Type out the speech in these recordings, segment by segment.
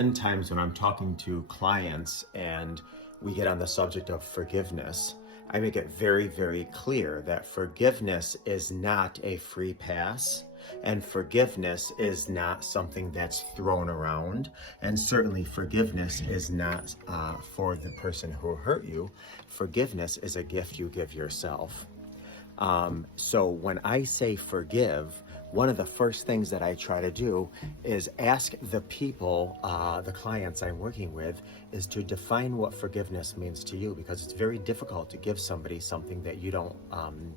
Times when I'm talking to clients and we get on the subject of forgiveness, I make it very, very clear that forgiveness is not a free pass, and forgiveness is not something that's thrown around, and certainly forgiveness is not for the person who hurt you. Forgiveness is a gift you give yourself. So when I say forgive, one of the first things that I try to do is ask the people, the clients I'm working with, is to define what forgiveness means to you, because it's very difficult to give somebody something that you don't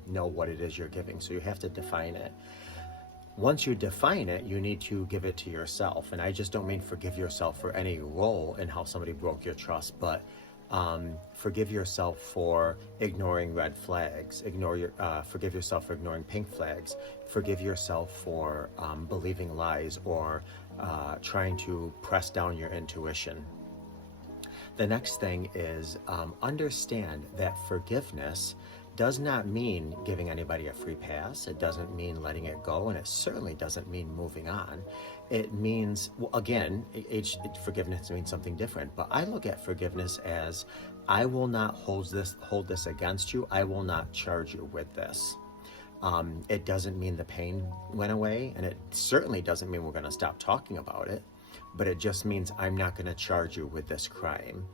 know what it is you're giving. So you have to define it. Once you define it, you need to give it to yourself. And I just don't mean forgive yourself for any role in how somebody broke your trust, but forgive yourself for ignoring red flags. Forgive yourself for ignoring pink flags. Forgive yourself for believing lies or trying to press down your intuition. The next thing is understand that forgiveness does not mean giving anybody a free pass. It doesn't mean letting it go, and it certainly doesn't mean moving on. It means, well, again, forgiveness means something different, but I look at forgiveness as I will not hold this against you. I will not charge you with this. It doesn't mean the pain went away, and it certainly doesn't mean we're going to stop talking about it, but it just means I'm not going to charge you with this crime.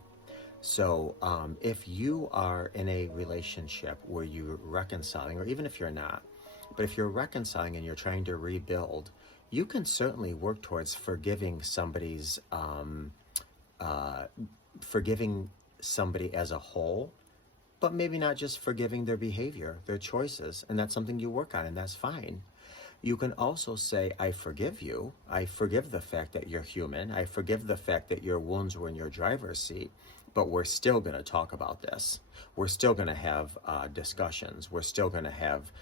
So if you are in a relationship where you're reconciling, or even if you're not, but if you're reconciling and you're trying to rebuild, you can certainly work towards forgiving somebody as a whole, but maybe not just forgiving their behavior, their choices, and that's something you work on, and that's fine. You can also say, I forgive you. I forgive the fact that you're human. I forgive the fact that your wounds were in your driver's seat, but we're still going to talk about this. We're still going to have discussions. We're still going to have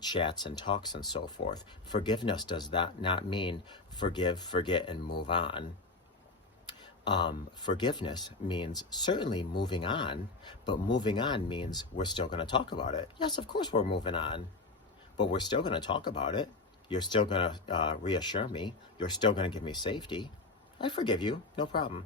chats and talks and so forth. Forgiveness does that not mean forgive, forget, and move on. Forgiveness means certainly moving on, but moving on means we're still going to talk about it. Yes, of course we're moving on, but we're still going to talk about it. You're still going to reassure me. You're still going to give me safety. I forgive you, no problem.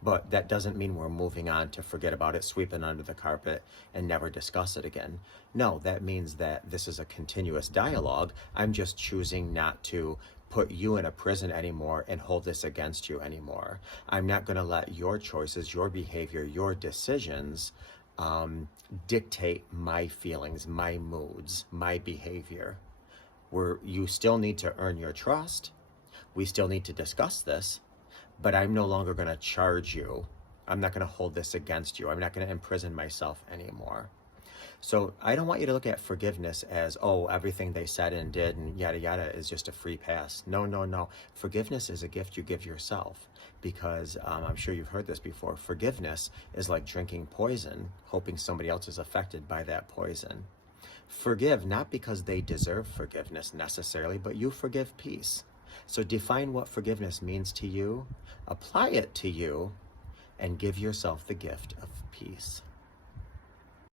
But that doesn't mean we're moving on to forget about it, sweep it under the carpet, and never discuss it again. No, that means that this is a continuous dialogue. I'm just choosing not to put you in a prison anymore and hold this against you anymore. I'm not going to let your choices, your behavior, your decisions dictate my feelings, my moods, my behavior. You still need to earn your trust. We still need to discuss this, but I'm no longer going to charge you. I'm not going to hold this against you. I'm not going to imprison myself anymore. So I don't want you to look at forgiveness as, oh, everything they said and did and yada yada is just a free pass. No, no, no. Forgiveness is a gift you give yourself, because I'm sure you've heard this before. Forgiveness is like drinking poison, hoping somebody else is affected by that poison. Forgive not because they deserve forgiveness necessarily, but you forgive peace. So define what forgiveness means to you, apply it to you, and give yourself the gift of peace.